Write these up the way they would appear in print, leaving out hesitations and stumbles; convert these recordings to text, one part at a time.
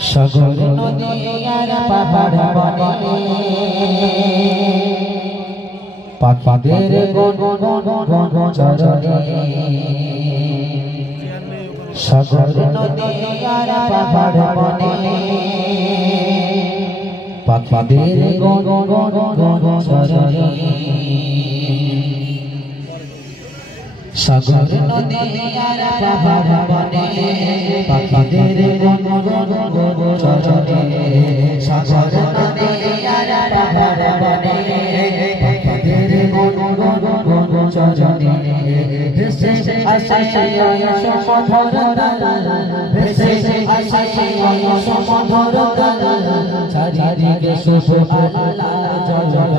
সাগর নদী আর পাহাড় বনে পাখিদের গুনগুন চরণে সাগর নদী আর পাহাড় বনে পাখিদের গুনগুন চরণে সাগর নদী আর পাহাড় বনে পাখিদের গুনগুন চরণে সাগর নদী আর পাহাড় বনে পাখিদের গুনগুন চরণে ভেসে আসে সমধর তাল ভেসে আসে সমধর তাল চারিদিকে শুধু আল্লাহ আল্লাহ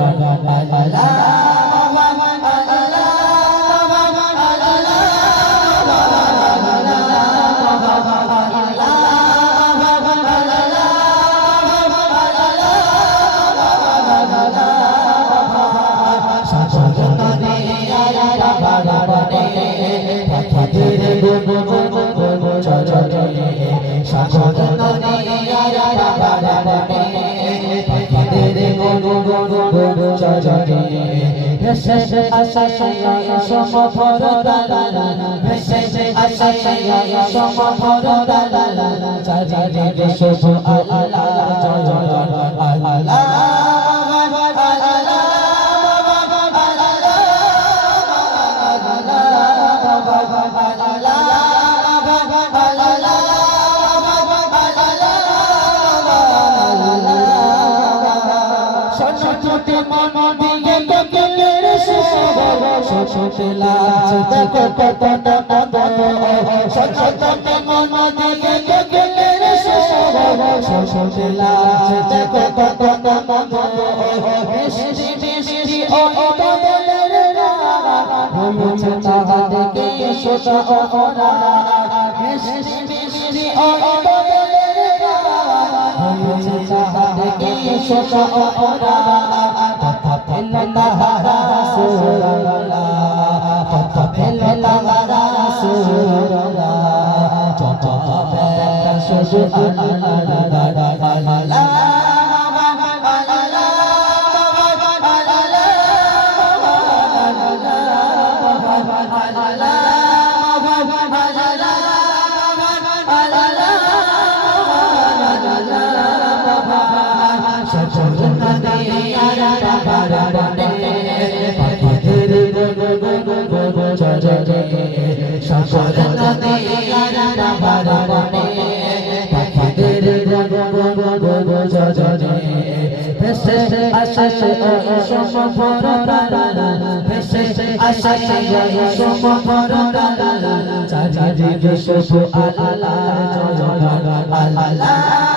সাগর নদী আর পাহাড় বনে পাখিদের গুনগুন চরণে ভেসে আসে সমধর তাল ভেসে আসে সমধর তাল চারিদিকে শুধু আল্লাহ আল্লাহ ছোটলা দেখো কত মদ ছোটতে মন দিয়ে গেলের ছোটলা দেখো কত মদ বৃষ্টি বৃষ্টি ওই বদলের হয়েছে তাহাদেরকে সোজা ওরা বৃষ্টি বৃষ্টি ওই বদলের হয়েছে তাহাদেরকে সোজা ওরা কথা পেলে তাহারা সুরলা কথা পেলে তাহারা সুরলা চটবে শুধু আল্লাহ সাগর নদী আর পাহাড় বনে পাখিদের গুনগুন চরণে ভেসে আসে সমধর তাল ভেসে আসে সমধর তাল চারিদিকে শুধু আল্লাহ আল্লাহ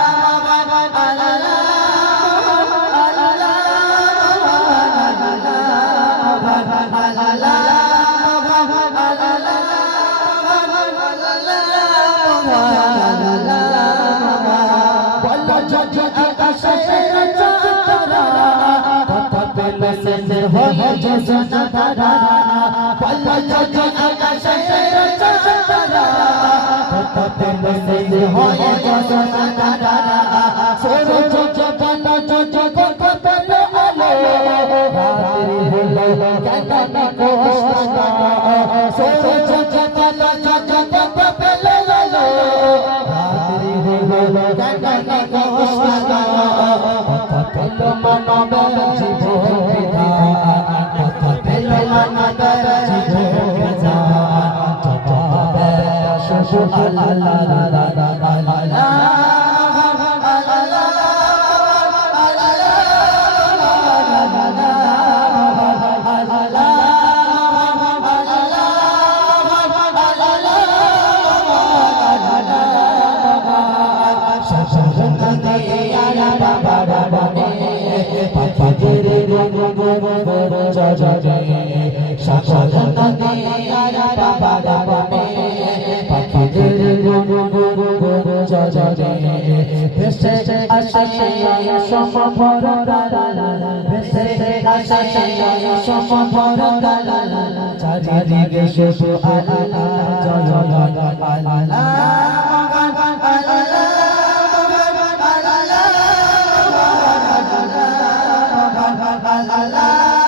সাগর নদী আর পাহাড় বনে পাখিদের গুনগুন চরণে ভেসে আসে সমধর তাল ভেসে আসে সমধর তাল চারিদিকে শুধু আল্লাহ আল্লাহ আল্লাহ